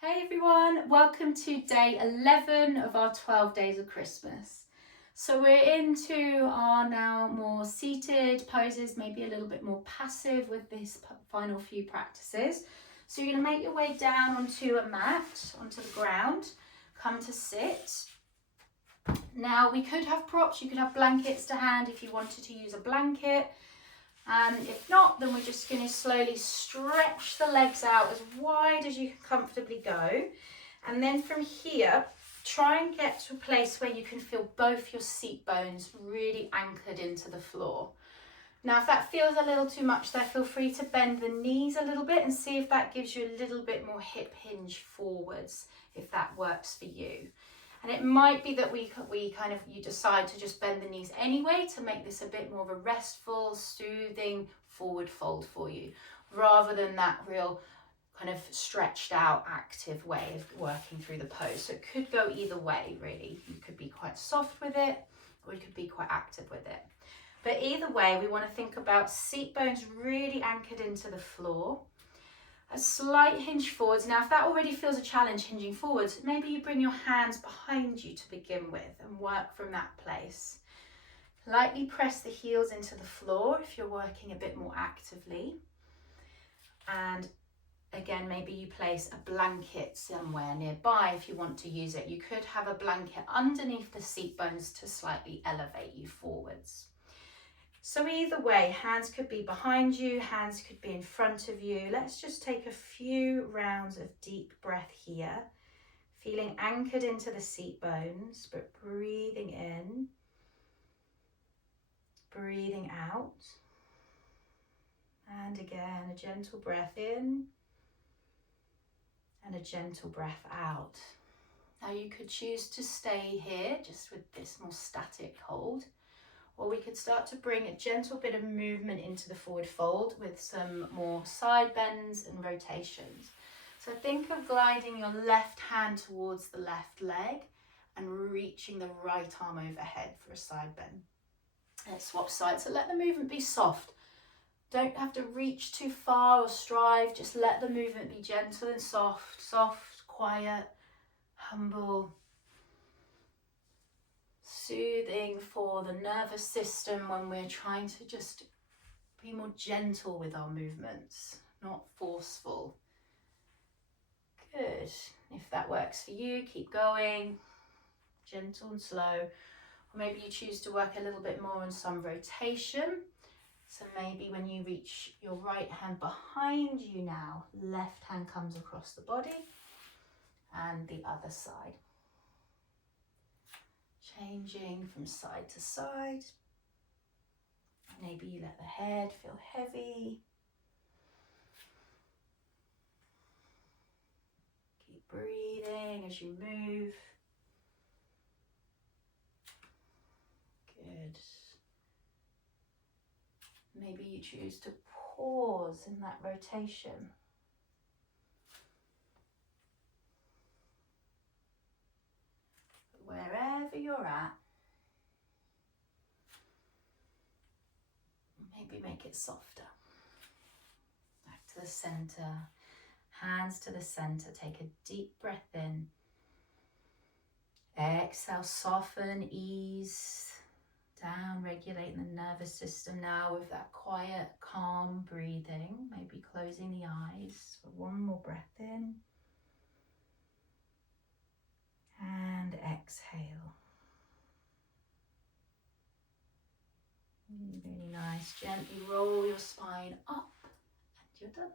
Hey everyone, welcome to day 11 of our 12 days of Christmas. So we're into our now more seated poses, maybe a little bit more passive with this final few practices. So you're going to make your way down onto a mat, onto the ground, come to sit. Now we could have props, you could have blankets to hand if you wanted to use a blanket. And if not, then we're just going to slowly stretch the legs out as wide as you can comfortably go. And then from here, try and get to a place where you can feel both your seat bones really anchored into the floor. Now, if that feels a little too much there, feel free to bend the knees a little bit and see if that gives you a little bit more hip hinge forwards, if that works for you. And it might be that you decide to just bend the knees anyway to make this a bit more of a restful, soothing forward fold for you, rather than that real kind of stretched out active way of working through the pose. So it could go either way, really. You could be quite soft with it, or you could be quite active with it. But either way, we want to think about seat bones really anchored into the floor. A slight hinge forwards. Now, if that already feels a challenge hinging forwards, maybe you bring your hands behind you to begin with and work from that place. Lightly press the heels into the floor if you're working a bit more actively. And again, maybe you place a blanket somewhere nearby if you want to use it. You could have a blanket underneath the seat bones to slightly elevate you forwards. So either way, hands could be behind you, hands could be in front of you. Let's just take a few rounds of deep breath here, feeling anchored into the seat bones, but breathing in, breathing out. And again, a gentle breath in and a gentle breath out. Now you could choose to stay here just with this more static hold. Or we could start to bring a gentle bit of movement into the forward fold with some more side bends and rotations. So think of gliding your left hand towards the left leg and reaching the right arm overhead for a side bend. Let's swap sides. So let the movement be soft. Don't have to reach too far or strive. Just let the movement be gentle and soft, quiet, humble. Soothing for the nervous system when we're trying to just be more gentle with our movements, not forceful. Good. If that works for you, keep going, gentle and slow. Or maybe you choose to work a little bit more on some rotation. So maybe when you reach your right hand behind you now, left hand comes across the body and the other side. Changing from side to side. Maybe you let the head feel heavy. Keep breathing as you move. Good. Maybe you choose to pause in that rotation. Wherever you're at, maybe make it softer. Back to the center, hands to the center. Take a deep breath in. Exhale, soften, ease down, regulating the nervous system now with that quiet, calm breathing. Maybe closing the eyes for one more breath in. And exhale. Really nice. Gently roll your spine up and you're done.